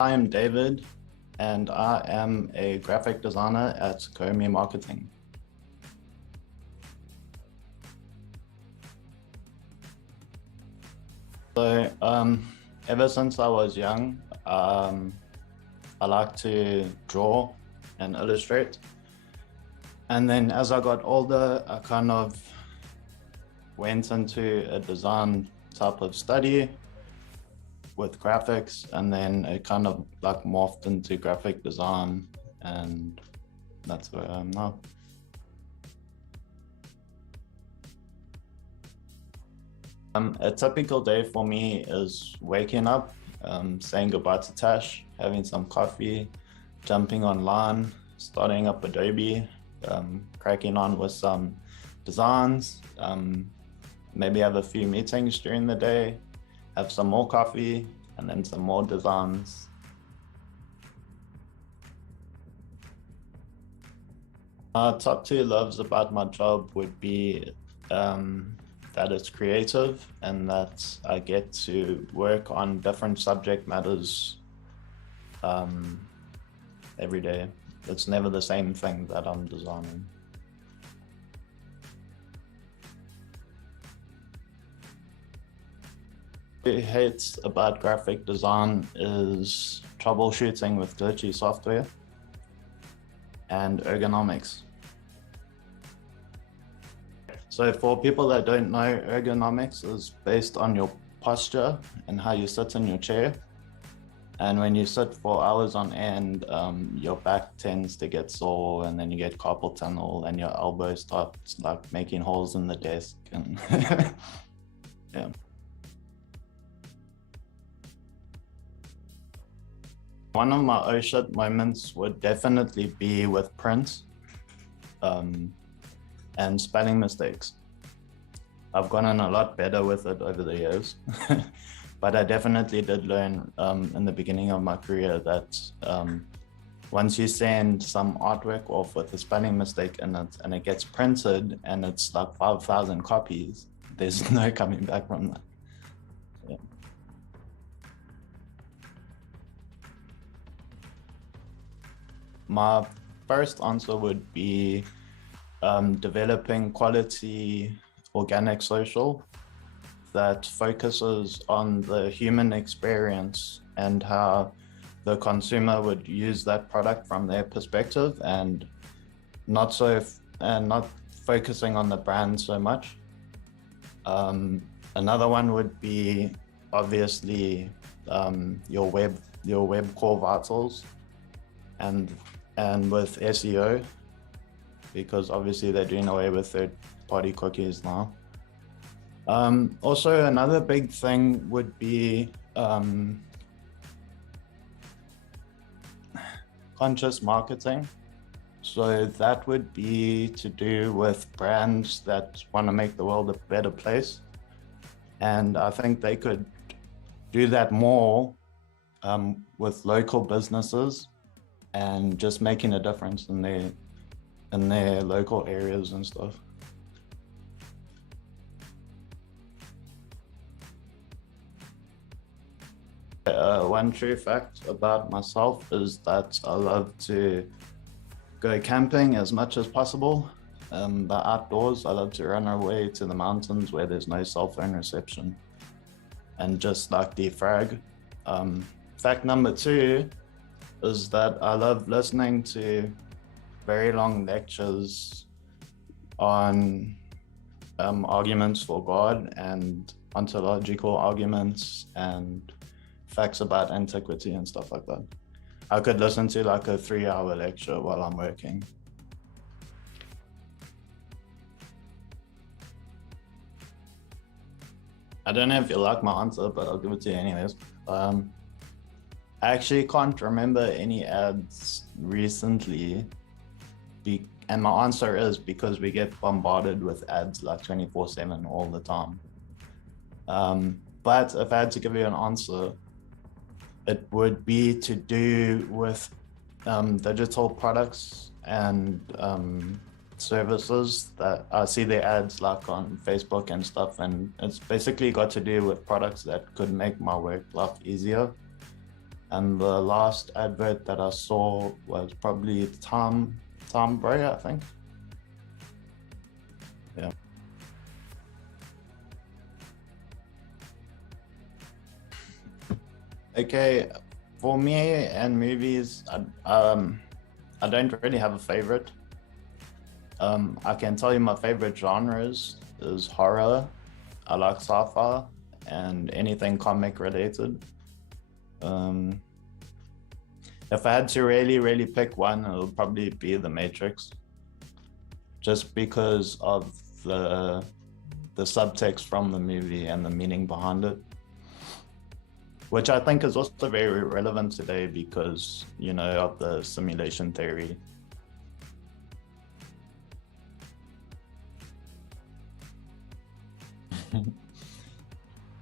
I am David, and I am a graphic designer at Kaomi Marketing. So, ever since I was young, I like to draw and illustrate. And then as I got older, I kind of went into a design type of study with graphics, and then it kind of like morphed into graphic design, and that's where I am now. A typical day for me is waking up, saying goodbye to Tash, having some coffee, jumping online, starting up Adobe, cracking on with some designs, maybe have a few meetings during the day, have some more coffee, and then some more designs. Top two loves about my job would be that it's creative and that I get to work on different subject matters every day. It's never the same thing that I'm designing. What I hate about graphic design is troubleshooting with glitchy software and ergonomics. So for people that don't know, ergonomics is based on your posture and how you sit in your chair. And when you sit for hours on end, your back tends to get sore, and then you get carpal tunnel, and your elbow starts like making holes in the desk. And yeah. One of my oh shit moments would definitely be with print and spelling mistakes. I've gotten a lot better with it over the years, but I definitely did learn in the beginning of my career that once you send some artwork off with a spelling mistake in it and it gets printed and it's like 5,000 copies, there's no coming back from that. Yeah. My first answer would be developing quality organic social that focuses on the human experience and how the consumer would use that product from their perspective, and not focusing on the brand so much. Another one would be obviously your web core vitals and with SEO, because obviously they're doing away with third-party cookies now. Also, another big thing would be conscious marketing. So that would be to do with brands that want to make the world a better place. And I think they could do that more with local businesses and just making a difference in their local areas and stuff. One true fact about myself is that I love to go camping as much as possible. The outdoors, I love to run away to the mountains where there's no cell phone reception and just like defrag. Fact number two is that I love listening to very long lectures on arguments for God and ontological arguments and facts about antiquity and stuff like that. I could listen to like a 3-hour lecture while I'm working. I don't know if you like my answer, but I'll give it to you anyways. I actually can't remember any ads recently, and my answer is because we get bombarded with ads like 24/7 all the time. But if I had to give you an answer, it would be to do with digital products and services that I see their ads like on Facebook and stuff, and it's basically got to do with products that could make my work life easier. And the last advert that I saw was probably Tom Bray, I think. Yeah. Okay, for me and movies, I don't really have a favorite. I can tell you my favorite genres is horror. I like sci-fi and anything comic related. If I had to really pick one, it would probably be The Matrix, just because of the subtext from the movie and the meaning behind it, which I think is also very relevant today because, you know, of the simulation theory.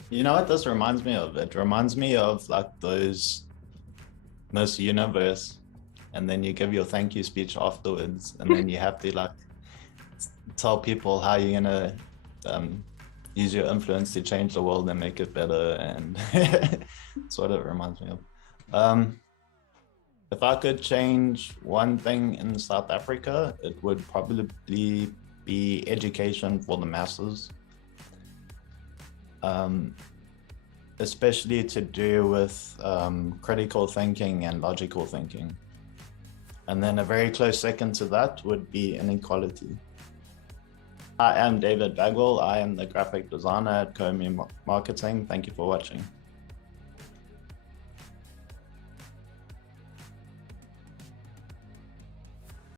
You know what this reminds me of? It reminds me of like those Miss Universe, and then you give your thank you speech afterwards, and then you have to like tell people how you're gonna use your influence to change the world and make it better, and that's what it reminds me of. If I could change one thing in South Africa, it would probably be education for the masses. Especially to do with critical thinking and logical thinking. And then a very close second to that would be inequality. I am David Bagwell. I am the graphic designer at Kaomi Marketing. Thank you for watching.